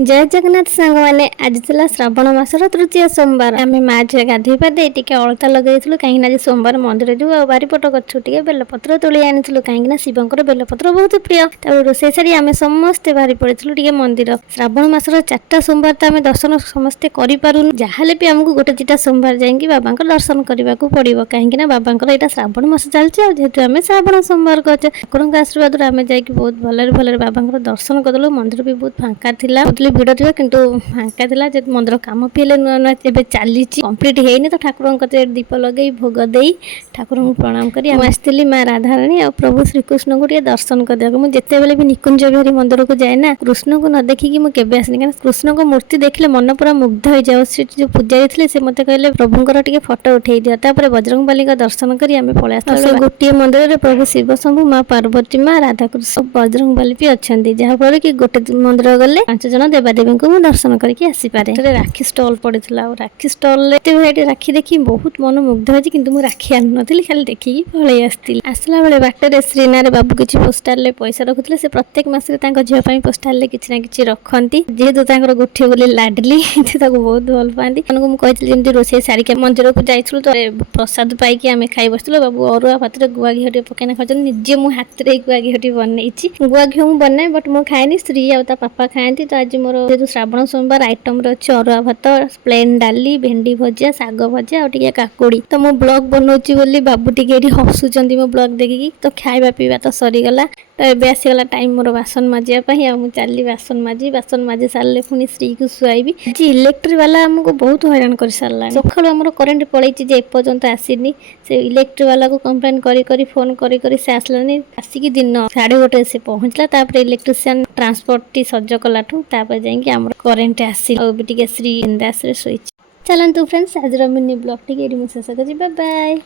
जय जगन्नाथ सांग मैंने आज था श्रावण मासर तृतीय सोमवार आम माँ झील गाधोई पाधे टी अलता लगे कहीं आज सोमवार मंदिर जो बारिपट गचु टे बेलपत्र तोली आनी कहीं शिवंकर बेलपत्र बहुत प्रिय रोसे सारी आम समस्ते बाहरी पड़ू टे मंदिर श्रावण मासर 4टा सोमवार तो आम दर्शन समस्ते करूँ जहाँ भी आमको गोटे 2टा सोमवार जाकि बाबा दर्शन करने को पड़ो कहीं बाबा यहाँ श्रावण मास चलती जेहतु आम श्रावण सोमवार करचे ठाकुर आशीर्वाद आम जा बहुत भलरे भलरे बाबा दर्शन करदेलु मंदिर भी बहुत फांका थिला भिड़ थी कि फांका था मंदिर कम भी नुआ नुआ चली कम्प्लीट होनी तो ठाकुर दीप लगे भोग दे ठाकुर को प्रणाम करी आसती माँ राधाराणी और प्रभु श्रीकृष्ण को दर्शन करदेक मुझे भी निकुंज बिहारी मंदिर को जाए ना कृष्ण को न देखिकी मुझे आसनी क्या कृष्ण को मूर्ति देखले मन पूरा मुग्ध हो जाए जो पूजारी थे से मत कहले प्रभुंर टे फोटो उठे दिया बजरंग बाली दर्शन कर आम पलि गोटे मंदिर में प्रभु शिव शंभु माँ पार्वती माँ राधाकृष्ण बजरंग बाली भी अच्छा जहाँफल कि गोटे मंदिर गले 5 जन देवादेवी को दर्शन करके आसीपारे राखी स्टल पड़ा राखी स्टल भेराइटी राखी देखी बहुत मन मुग्ध होती कि राखी आनु नी खाली देखिकी पलि आसती आसला बेले बाटर श्रीनारे बाबू किसी पोस्टाल पैसा रखुते से प्रत्येक मस झील पोस्टाल किसी ना कि रखती जेहेतु गोटे बोली लाडली बहुत भल पाती मुझे जमी रोसे सारिका मंदिर को जाइलु तो प्रसाद पाई आम खाई बसलु बाबू अरुआ भात गुआ घी पकईना खाते निजे मु हाथ में गुआ घी बनई गुआ घी मुझे बनाए बट मुझे खाएनी स्त्री आ पापा खाती तो आज मोर जेहतु श्रावण सोमवार आइटम अच्छे अरुआ भात प्लेन डाली भेंडी भजा शाग भजा और काकुड़ी तो मो ब्लॉग बनाऊँगी बोली बाबू टे हसुँच मो ब्लॉग देखिकी तो खाଇବା पीवा तो सरीगला तो ये आसीगला टाइम मोर बासन माजियापाई चली बासन माजी सारे पुणी स्त्री को शुआईबी आज इलेक्ट्रिक वाला आमको बहुत हैरान कर सारा सकालू आम करेन्ट पलैची एपर्यंत आसीनी से इलेक्ट्रिक वाला को कंप्लेन करी फोन करी से आसलानी आसिक दिन 1:30 से पहुँचला इलेक्ट्रिशियन ट्रांसपोर्ट टी सज कलाठू जाकि आम करेन्ट आसी श्री इंदास शोई चलतु फ्रेंड्स आज मिनी ब्लॉग टी शेष कर बाय।